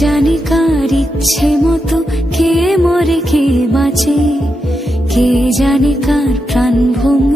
জানি কার ইচ্ছে মতো কে মরে কে বাঁচে কে জানে কার প্রাণ ভঙ্গ